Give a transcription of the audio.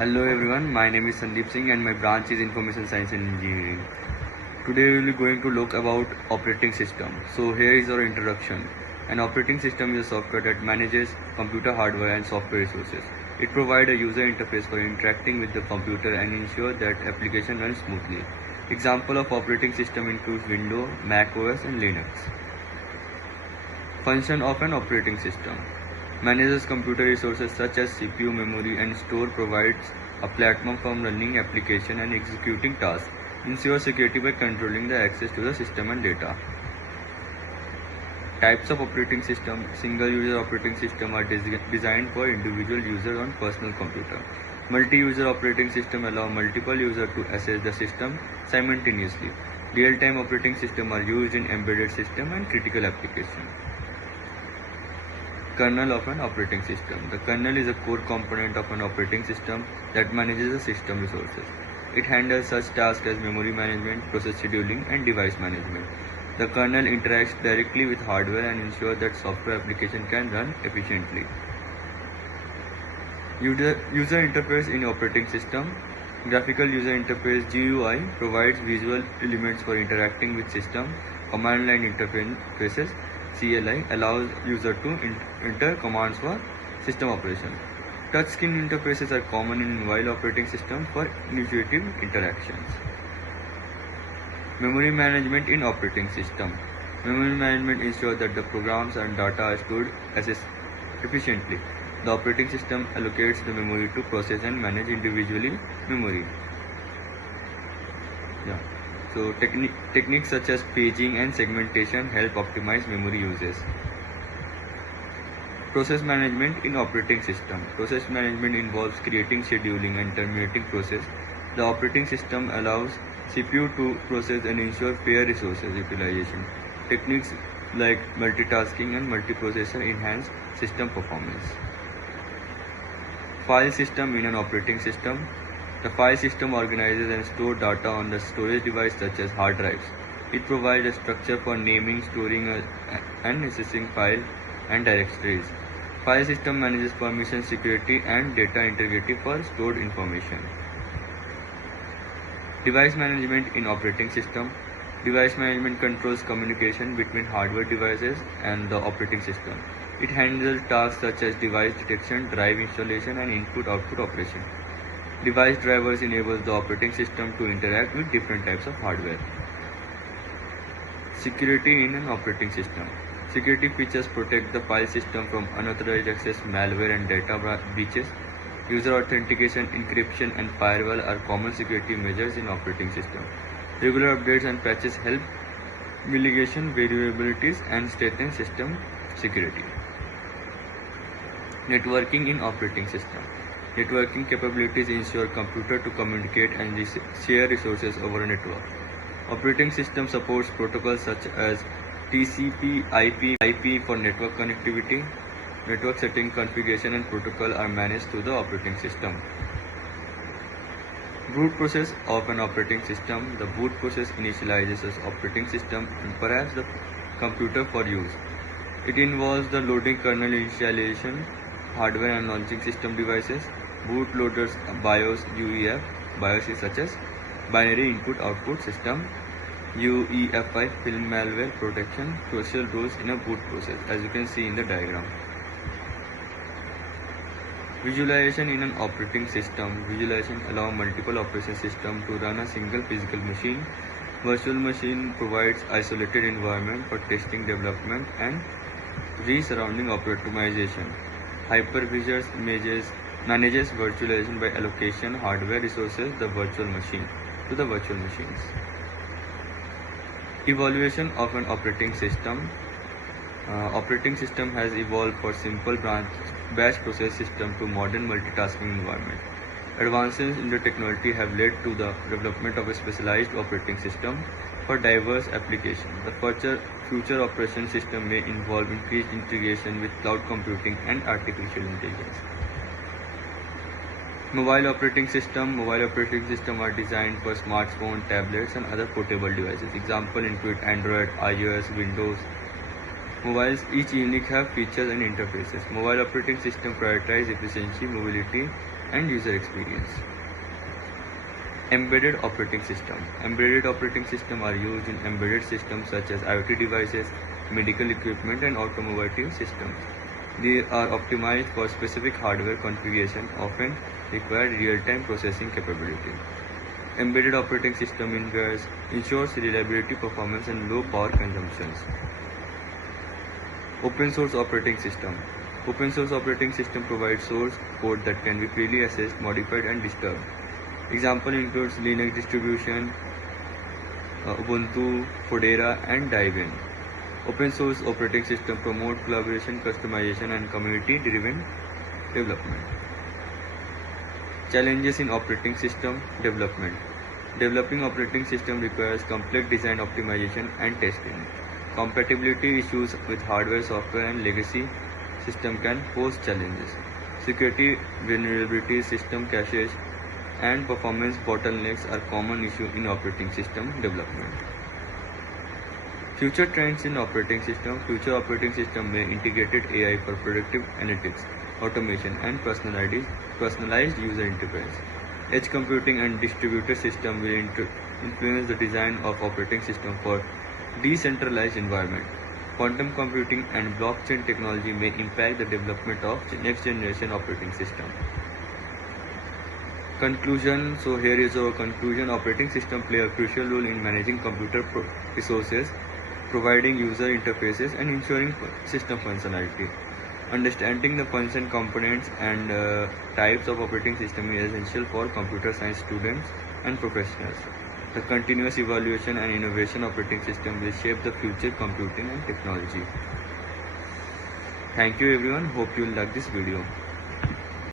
Hello everyone, my name is Sandeep Singh and my branch is Information Science and Engineering. Today we will be going to look about operating system. So here is our introduction. An operating system is a software that manages computer hardware and software resources. It provides a user interface for interacting with the computer and ensure that application runs smoothly. Example of operating system includes Windows, Mac OS and Linux. Function of an operating system manages computer resources such as CPU, memory, and store, provides a platform for running application and executing tasks, ensures security by controlling the access to the system and data. Types of operating system. Single-user operating system are designed for individual users on personal computer. Multi-user operating system allow multiple users to access the system simultaneously. Real-time operating system are used in embedded system and critical application. Kernel of an operating system. The kernel is a core component of an operating system that manages the system resources. It handles such tasks as memory management, process scheduling, and device management. The kernel interacts directly with hardware and ensures that software application can run efficiently. User interface in operating system. Graphical user interface GUI provides visual elements for interacting with system. Command line interfaces CLI allows user to enter commands for system operation. Touchscreen interfaces are common in mobile operating system for intuitive interactions. Memory management in operating system. Memory management ensures that the programs and data are stored efficiently. The operating system allocates the memory to process and manage individually memory. So techniques such as paging and segmentation help optimize memory uses. Process management in operating system. Process management involves creating, scheduling, and terminating process. The operating system allows CPU to process and ensure fair resources utilization. Techniques like multitasking and multiprocessor enhance system performance. File system in an operating system. The file system organizes and stores data on the storage device such as hard drives. It provides a structure for naming, storing, and accessing file and directories. File system manages permission, security, and data integrity for stored information. Device management in operating system. Device management controls communication between hardware devices and the operating system. It handles tasks such as device detection, drive installation, and input-output operation. Device drivers enables the operating system to interact with different types of hardware. Security in an operating system. Security features protect the file system from unauthorized access, malware, and data breaches. User authentication, encryption, and firewall are common security measures in operating system. Regular updates and patches help mitigation vulnerabilities and strengthen system security. Networking in operating system. Networking capabilities ensure computer to communicate and share resources over a network. Operating system supports protocols such as TCP, IP for network connectivity. Network setting, configuration, and protocol are managed through the operating system. Boot process of an operating system. The boot process initializes the operating system and perhaps the computer for use. It involves the loading kernel initialization, hardware and launching system devices. Bootloaders BIOS, UEF. BIOS is such as binary input-output system. UEFI film malware protection. Crucial roles in a boot process, as you can see in the diagram. Visualization in an operating system. Visualization allows multiple operation systems to run a single physical machine. Virtual machine provides isolated environment for testing, development, and surrounding optimization. Hypervisor manages virtualization by allocation hardware resources to the virtual machines. Evaluation of an operating system. Operating system has evolved for simple batch process system to modern multitasking environment. Advances in the technology have led to the development of a specialized operating system for diverse applications. The future operation system may involve increased integration with cloud computing and artificial intelligence. Mobile operating system. Mobile operating system are designed for smartphones, tablets, and other portable devices. Examples include Android, iOS, Windows. Mobiles each unique have features and interfaces. Mobile operating system prioritize efficiency, mobility, and user experience. Embedded operating system. Embedded operating system are used in embedded systems such as IoT devices, medical equipment, and automotive systems. They are optimized for specific hardware configuration, often require real-time processing capability. Embedded operating system ensures reliability, performance, and low power consumptions. Open source operating system. Open source operating system provides source code that can be freely accessed, modified, and disturbed. Example includes Linux distribution, Ubuntu, Fedora, and Debian. Open source operating system promote collaboration, customization, and community-driven development. Challenges in operating system development. Developing operating system requires complex design, optimization, and testing. Compatibility issues with hardware, software, and legacy system can pose challenges. Security vulnerabilities, system caches, and performance bottlenecks are common issues in operating system development. Future trends in operating system. Future operating system may integrated AI for predictive analytics, automation, and personalized user interface. Edge computing and distributed system will influence the design of operating system for decentralized environment. Quantum computing and blockchain technology may impact the development of next generation operating system. Conclusion. So here is our conclusion. Operating system play a crucial role in managing computer resources, providing user interfaces, and ensuring system functionality. Understanding the function, components, and types of operating system is essential for computer science students and professionals. The continuous evaluation and innovation operating system will shape the future computing and technology. Thank you everyone. Hope you will like this video.